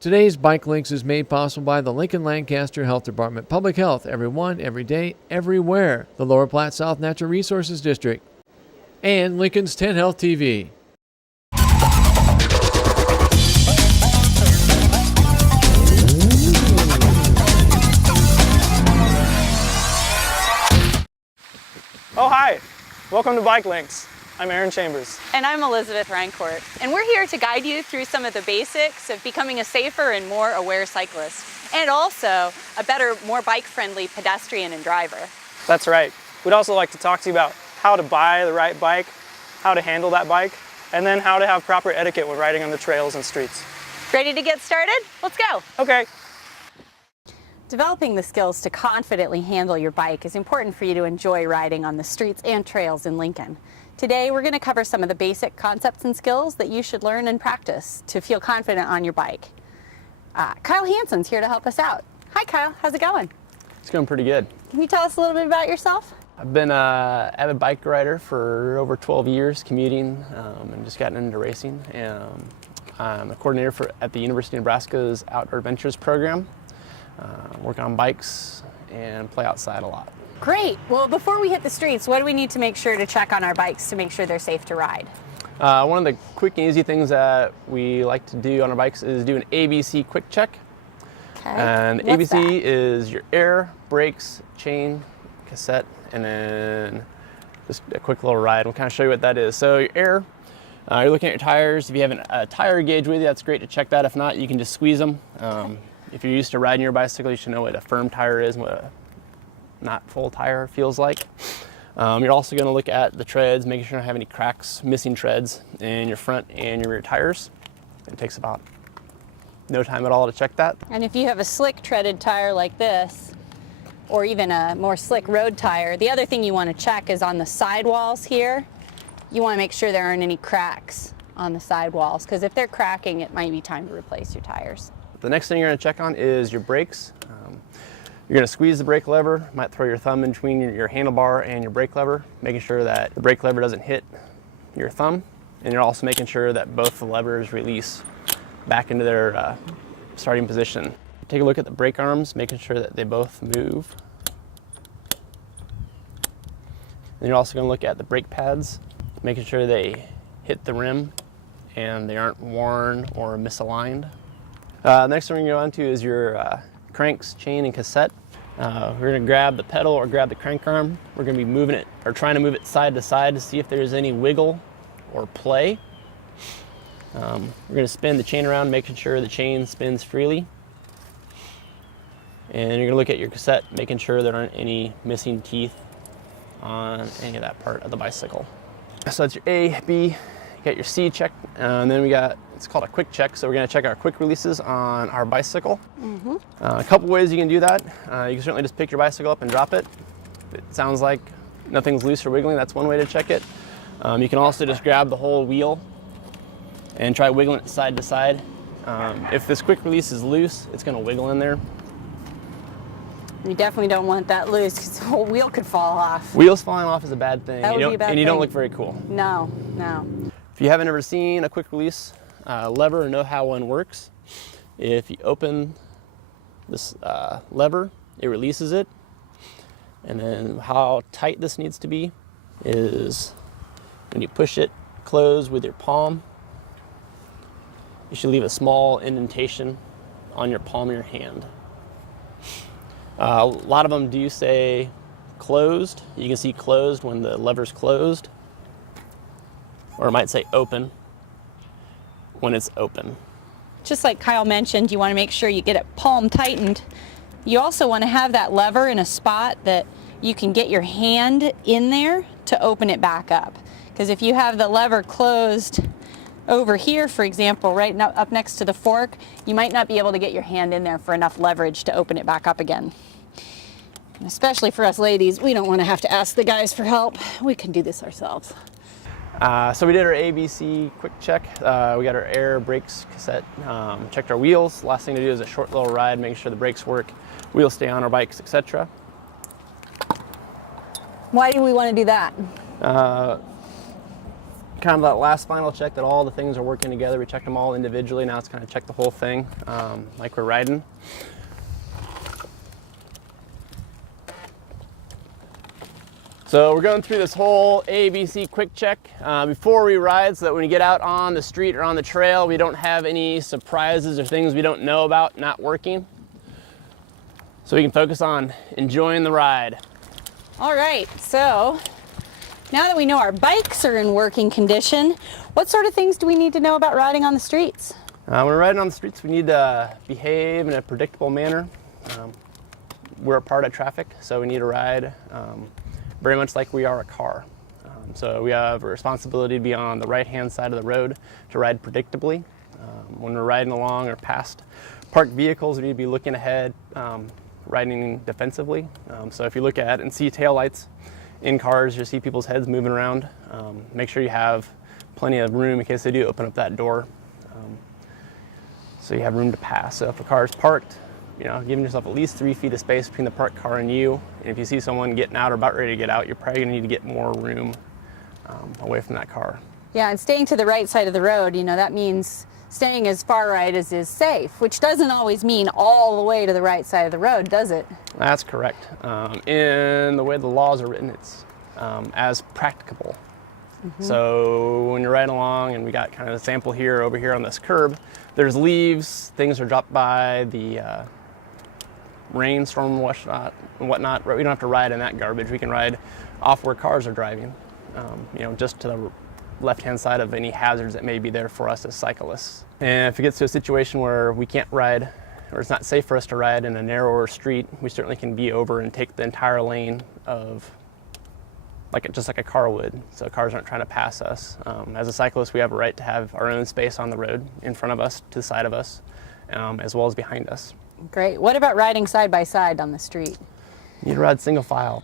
Today's Bike Links is made possible by the Lincoln Lancaster Health Department. Public health, everyone, every day, everywhere. The Lower Platte South Natural Resources District. And Lincoln's 10 Health TV. Oh, hi. Welcome to Bike Links. I'm Aaron Chambers. And I'm Elizabeth Reincourt. And we're here to guide you through some of the basics of becoming a safer and more aware cyclist. And also a better, more bike-friendly pedestrian and driver. That's right. We'd also like to talk to you about how to buy the right bike, how to handle that bike, and then how to have proper etiquette when riding on the trails and streets. Ready to get started? Let's go. Okay. Developing the skills to confidently handle your bike is important for you to enjoy riding on the streets and trails in Lincoln. Today, we're going to cover some of the basic concepts and skills that you should learn and practice to feel confident on your bike. Kyle Hansen's here to help us out. Hi, Kyle. How's it going? It's going pretty good. Can you tell us a little bit about yourself? I've been an avid bike rider for over 12 years, commuting, and just gotten into racing. I'm a coordinator at the University of Nebraska's Outdoor Adventures program. Work on bikes and play outside a lot. Great. Well, before we hit the streets, what do we need to make sure to check on our bikes to make sure they're safe to ride? One of the quick and easy things that we like to do on our bikes is do an ABC quick check. Okay. And What's ABC that? is your air, brakes, chain, cassette, and then just a quick little ride. We'll kind of show you what that is. So your air, you're looking at your tires. If you have a tire gauge with you, that's great to check that. If not, you can just squeeze them. If you're used to riding your bicycle, you should know what a firm tire is and what a not full tire feels like. You're also going to look at the treads, making sure you don't have any cracks, missing treads in your front and your rear tires. It takes about no time at all to check that. And if you have a slick treaded tire like this, or even a more slick road tire, the other thing you want to check is on the sidewalls here. You want to make sure there aren't any cracks on the sidewalls, because if they're cracking, it might be time to replace your tires. The next thing you're going to check on is your brakes. You're going to squeeze the brake lever, might throw your thumb in between your handlebar and your brake lever, making sure that the brake lever doesn't hit your thumb, and you're also making sure that both the levers release back into their starting position. Take a look at the brake arms, making sure that they both move. Then you're also going to look at the brake pads, making sure they hit the rim and they aren't worn or misaligned. Next thing we're going to go on to is your cranks, chain, and cassette. We're going to grab the pedal or grab the crank arm. We're going to be moving it or trying to move it side to side to see if there's any wiggle or play. We're going to spin the chain around, making sure the chain spins freely. And you're going to look at your cassette, making sure there aren't any missing teeth on any of that part of the bicycle. So that's your A, B, you got your C check, and then we got, it's called a quick check, so we're going to check our quick releases on our bicycle. A couple ways you can do that. You can certainly just pick your bicycle up and drop it. If it sounds like nothing's loose or wiggling, that's one way to check it. You can also just grab the whole wheel and try wiggling it side to side. If this quick release is loose, it's going to wiggle in there. You definitely don't want that loose because the whole wheel could fall off. Wheels falling off is a bad thing. That would be a bad and you don't thing. look very cool. No, no. If you haven't ever seen a quick release lever or know how one works, if you open this lever, it releases it. And then how tight this needs to be is when you push it closed with your palm, you should leave a small indentation on your palm of your hand. A lot of them do say closed. You can see closed when the lever's closed, or it might say open when it's open. Just like Kyle mentioned, you want to make sure you get it palm tightened. You also want to have that lever in a spot that you can get your hand in there to open it back up. Because if you have the lever closed over here, for example, right now up next to the fork, you might not be able to get your hand in there for enough leverage to open it back up again. And especially for us ladies, we don't want to have to ask the guys for help. We can do this ourselves. So we did our ABC quick check. We got our air, brakes, cassette, checked our wheels. Last thing to do is a short little ride, making sure the brakes work, wheels stay on our bikes, etc. Why do we want to do that? kind of that last final check that all the things are working together. We checked them all individually. Now it's kind of check the whole thing like we're riding. So we're going through this whole ABC quick check before we ride, so that when we get out on the street or on the trail, we don't have any surprises or things we don't know about not working. So we can focus on enjoying the ride. All right, so now that we know our bikes are in working condition, what sort of things do we need to know about riding on the streets? When we're riding on the streets, we need to behave in a predictable manner. We're a part of traffic, so we need to ride very much like we are a car. So we have a responsibility to be on the right-hand side of the road to ride predictably. When we're riding along or past parked vehicles, we need to be looking ahead, riding defensively. So if you look at and see taillights in cars, you see people's heads moving around. Make sure you have plenty of room in case they do open up that door. So you have room to pass. So if a car is parked, you know, giving yourself at least 3 feet of space between the parked car and you. And if you see someone getting out or about ready to get out, you're probably gonna need to get more room away from that car. Yeah, and staying to the right side of the road, you know, that means staying as far right as is safe, which doesn't always mean all the way to the right side of the road, does it? That's correct. In the way the laws are written, it's as practicable. So when you're riding along, and we got kind of a sample here over here on this curb, there's leaves, things are dropped by the rainstorm and whatnot. We don't have to ride in that garbage. We can ride off where cars are driving, you know, just to the left-hand side of any hazards that may be there for us as cyclists. And if it gets to a situation where we can't ride, or it's not safe for us to ride in a narrower street, we certainly can be over and take the entire lane of just like a car would, so cars aren't trying to pass us. As a cyclist, we have a right to have our own space on the road, in front of us, to the side of us, as well as behind us. Great. What about riding side by side on the street? You need to ride single file.